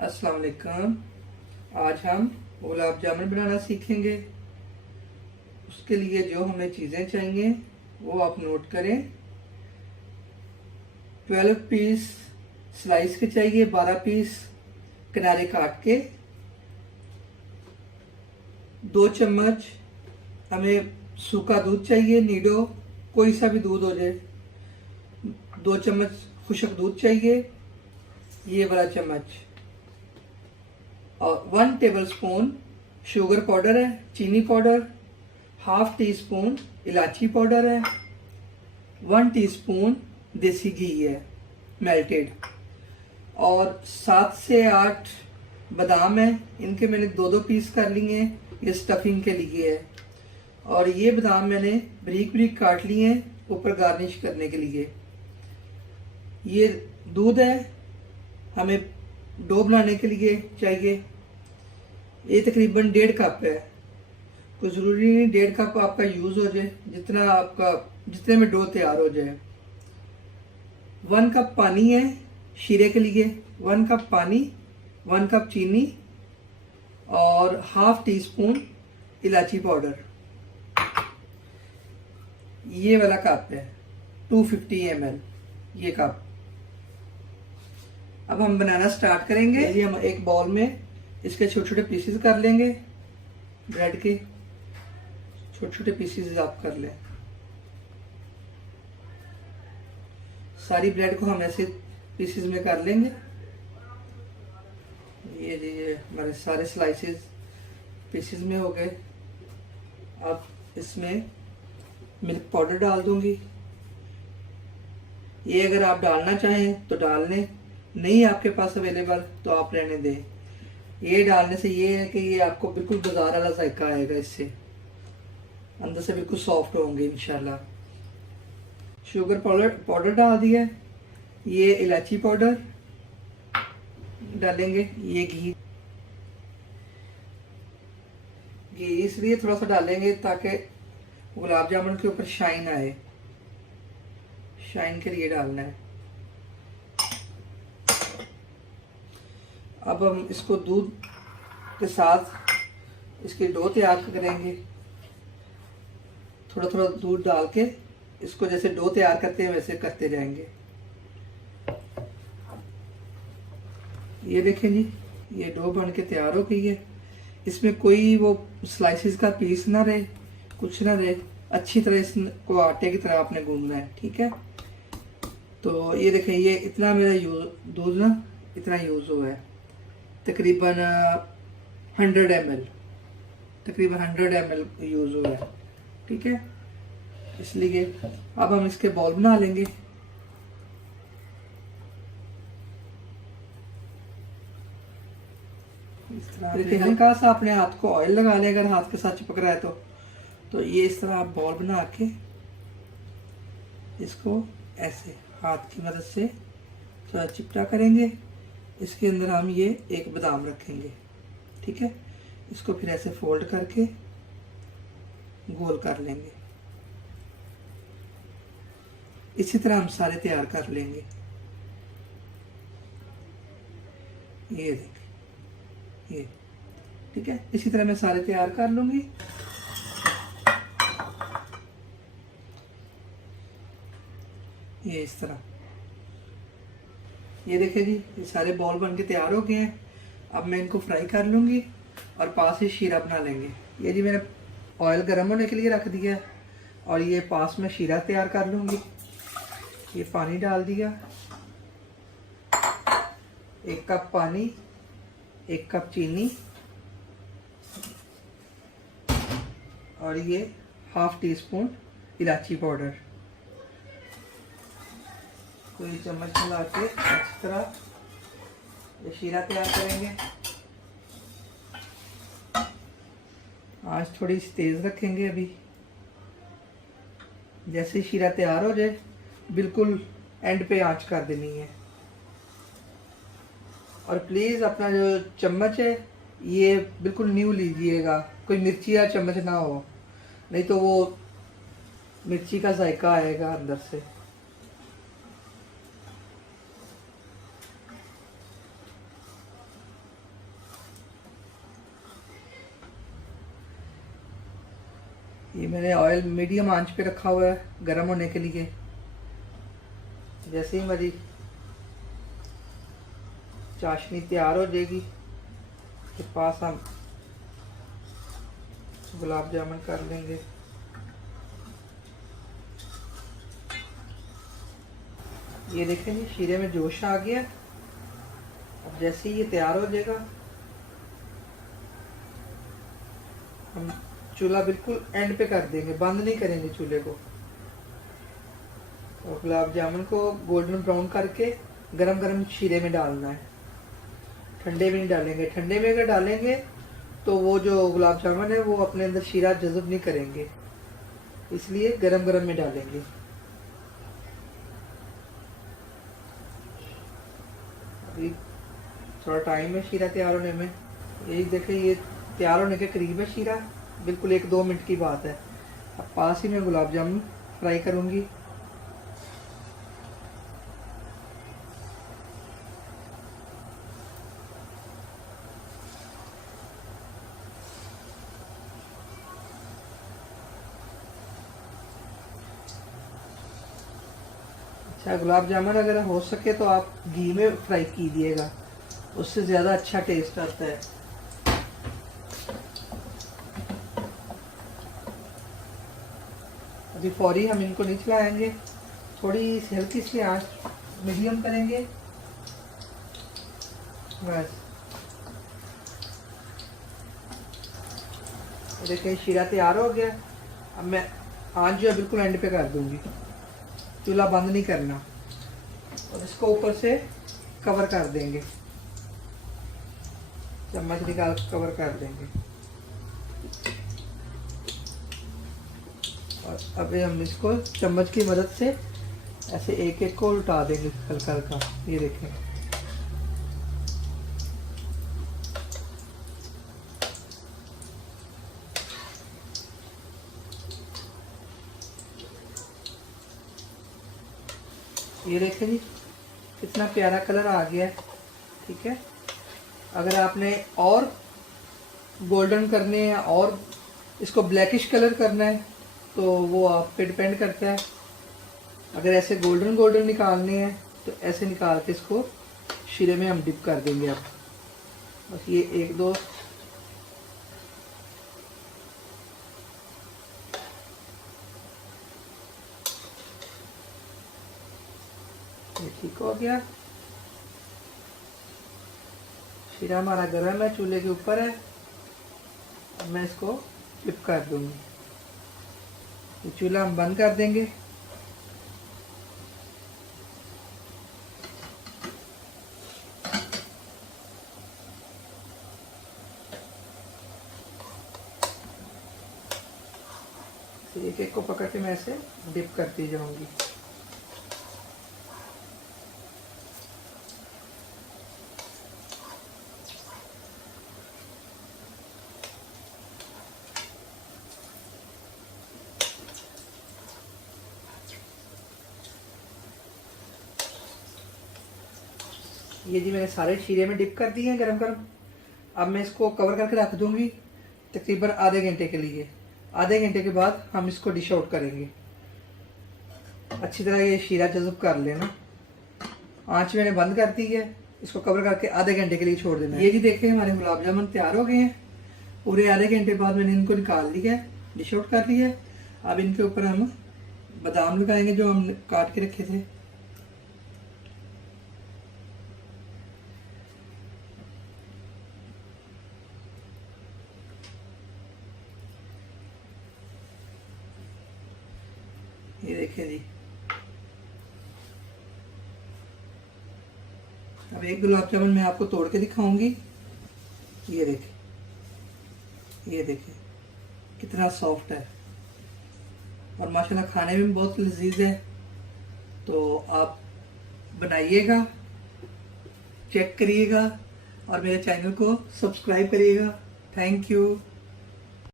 अस्सलाम वालेकुम। आज हम गुलाब जामुन बनाना सीखेंगे। उसके लिए जो हमें चीज़ें चाहिए वो आप नोट करें। 12 पीस स्लाइस के चाहिए, 12 पीस किनारे काट के। 2 चम्मच हमें सूखा दूध चाहिए, नीडो, कोई सा भी दूध हो जाए। 2 चम्मच खुश्क दूध चाहिए, ये वाला चम्मच। और 1 टेबलस्पून शुगर पाउडर है, चीनी पाउडर। हाफ टी स्पून इलायची पाउडर है। 1 टीस्पून देसी घी है मेल्टेड। और 7 से 8 बादाम है, इनके मैंने 2-2 पीस कर लिए हैं, ये स्टफिंग के लिए है। और ये बादाम मैंने बारीक बारीक काट लिए हैं ऊपर गार्निश करने के लिए। ये दूध है, हमें डो बनाने के लिए चाहिए। ये तकरीबन 1.5 कप है, कोई ज़रूरी नहीं 1.5 कप आपका यूज़ हो जाए, जितने में डो तैयार हो जाए। 1 कप पानी है शीरे के लिए, 1 कप पानी, 1 कप चीनी और हाफ टी स्पून इलायची पाउडर। ये वाला कप है 250 ml, ये कप। अब हम बनाना स्टार्ट करेंगे। ये हम एक बाउल में इसके छोटे छोटे पीसेस कर लेंगे। ब्रेड के छोटे छोटे पीसेस आप कर लें। सारी ब्रेड को हम ऐसे पीसेस में कर लेंगे। ये हमारे सारे स्लाइसेस पीसेस में हो गए। अब इसमें मिल्क पाउडर डाल दूंगी। ये अगर आप डालना चाहें तो डाल लें, नहीं आपके पास अवेलेबल तो आप रहने दें। ये डालने से ये है कि ये आपको बिल्कुल बाजार वाला जायका आएगा, इससे अंदर से बिल्कुल सॉफ्ट होंगे इंशाल्लाह। शुगर पाउडर डाल दिया। ये इलायची पाउडर डालेंगे। ये घी इसलिए थोड़ा सा डालेंगे ताकि गुलाब जामुन के ऊपर शाइन आए, शाइन के लिए डालना है। अब हम इसको दूध के साथ इसकी डो तैयार करेंगे। थोड़ा थोड़ा दूध डाल के इसको जैसे डो तैयार करते हैं वैसे करते जाएंगे। ये देखें जी, ये डो बन के तैयार हो गई है। इसमें कोई वो स्लाइसेस का पीस ना रहे, कुछ ना रहे। अच्छी तरह इसको आटे की तरह आपने गूंदना है, ठीक है। तो ये देखें, ये इतना मेरा दूध ना इतना यूज़ हुआ है, तकरीबन 100 ml, तकरीबन 100 ml यूज़ हुआ है, ठीक है। इसलिए अब हम इसके बॉल बना लेंगे। इस तरह देखिए, हल्का सा अपने हाथ को ऑयल लगा लें अगर हाथ के साथ चिपक रहा है तो ये इस तरह आप बॉल बना के इसको ऐसे हाथ की मदद से थोड़ा चिपटा करेंगे। इसके अंदर हम ये एक बादाम रखेंगे, ठीक है। इसको फिर ऐसे फोल्ड करके गोल कर लेंगे। इसी तरह हम सारे तैयार कर लेंगे। ये देखिए, ये ठीक है। इसी तरह मैं सारे तैयार कर लूंगी। ये इस तरह, ये देखिए जी, ये सारे बॉल बन के तैयार हो गए हैं। अब मैं इनको फ्राई कर लूँगी और पास ही शीरा बना लेंगे। ये जी मैंने ऑयल गर्म होने के लिए रख दिया है और ये पास में शीरा तैयार कर लूँगी। ये पानी डाल दिया, 1 कप पानी, 1 कप चीनी और ये हाफ टी स्पून इलायची पाउडर। तो ये चम्मच मिला के अच्छी तरह ये शीरा तैयार करेंगे। आंच थोड़ी सी तेज रखेंगे। अभी जैसे ही शीरा तैयार हो जाए बिल्कुल एंड पे आंच कर देनी है। और प्लीज़ अपना जो चम्मच है ये बिल्कुल न्यू लीजिएगा, कोई मिर्ची या चम्मच ना हो, नहीं तो वो मिर्ची का जायका आएगा अंदर से। ये मैंने ऑयल मीडियम आंच पे रखा हुआ है गर्म होने के लिए। जैसे ही हमारी चाशनी तैयार हो जाएगी के पास हम गुलाब जामुन कर लेंगे। ये देखें जी शीरे में जोश आ गया। अब जैसे ही ये तैयार हो जाएगा हम चूल्हा बिल्कुल एंड पे कर देंगे, बंद नहीं करेंगे चूल्हे को। और गुलाब जामुन को गोल्डन ब्राउन करके गरम गरम शीरे में डालना है, ठंडे में नहीं डालेंगे। ठंडे में अगर डालेंगे तो वो जो गुलाब जामुन है वो अपने अंदर शीरा जज़ब नहीं करेंगे, इसलिए गरम गरम में डालेंगे। अभी थोड़ा टाइम है शीरा तैयार होने में। यही देखें ये तैयार होने के करीब है शीरा, बिल्कुल 1-2 मिनट की बात है। अब पास ही में गुलाब जामुन फ्राई करूँगी। अच्छा, गुलाब जामुन अगर हो सके तो आप घी में फ्राई कीजिएगा, उससे ज़्यादा अच्छा टेस्ट आता है। अभी फौरी हम इनको नहीं चलाएंगे, थोड़ी सी हल्की सी आंच मीडियम करेंगे बस। देखिए शीरा तैयार हो गया। अब मैं आंच जो है बिल्कुल एंड पे कर दूंगी, चूल्हा बंद नहीं करना, और इसको ऊपर से कवर कर देंगे, चम्मच निकाल कवर कर देंगे। और अब हम इसको चम्मच की मदद से ऐसे एक एक को उल्टा देंगे हल्का हल्का। ये देखें ये देखें जी कितना प्यारा कलर आ गया है। ठीक है, अगर आपने और गोल्डन करने हैं और इसको ब्लैकिश कलर करना है तो वो आप पे डिपेंड करता है। अगर ऐसे गोल्डन गोल्डन निकालने हैं तो ऐसे निकाल के इसको शीरे में हम डिप कर देंगे। अब बस ये 1-2 ये ठीक हो गया। शीरा हमारा गर्म है, चूल्हे के ऊपर है। अब मैं इसको फ्लिप कर दूंगी, ये चूल्हा हम बंद कर देंगे। एक एक को पकड़ के मैं ऐसे डिप करती जाऊंगी। ये जी मैंने सारे शीरे में डिप कर दिए हैं गरम गरम। अब मैं इसको कवर करके रख दूंगी तकरीबन आधे घंटे के लिए। आधे घंटे के बाद हम इसको डिश आउट करेंगे। अच्छी तरह ये शीरा जज़ब कर लेना। आंच मैंने बंद कर दी है, इसको कवर करके आधे घंटे के लिए छोड़ देना है। ये जी देखिए हमारे गुलाब जामुन तैयार हो गए हैं। पूरे आधे घंटे बाद मैंने इनको निकाल लिया है, डिश आउट कर लिया है। अब इनके ऊपर हम बादाम लगाएंगे जो हम काट के रखे थे। ये देखिए जी, अब एक गुलाब जामुन मैं आपको तोड़ के दिखाऊंगी। ये देखिए, ये देखिए कितना सॉफ्ट है और माशाल्लाह खाने में बहुत लजीज है। तो आप बनाइएगा, चेक करिएगा और मेरे चैनल को सब्सक्राइब करिएगा। Thank you.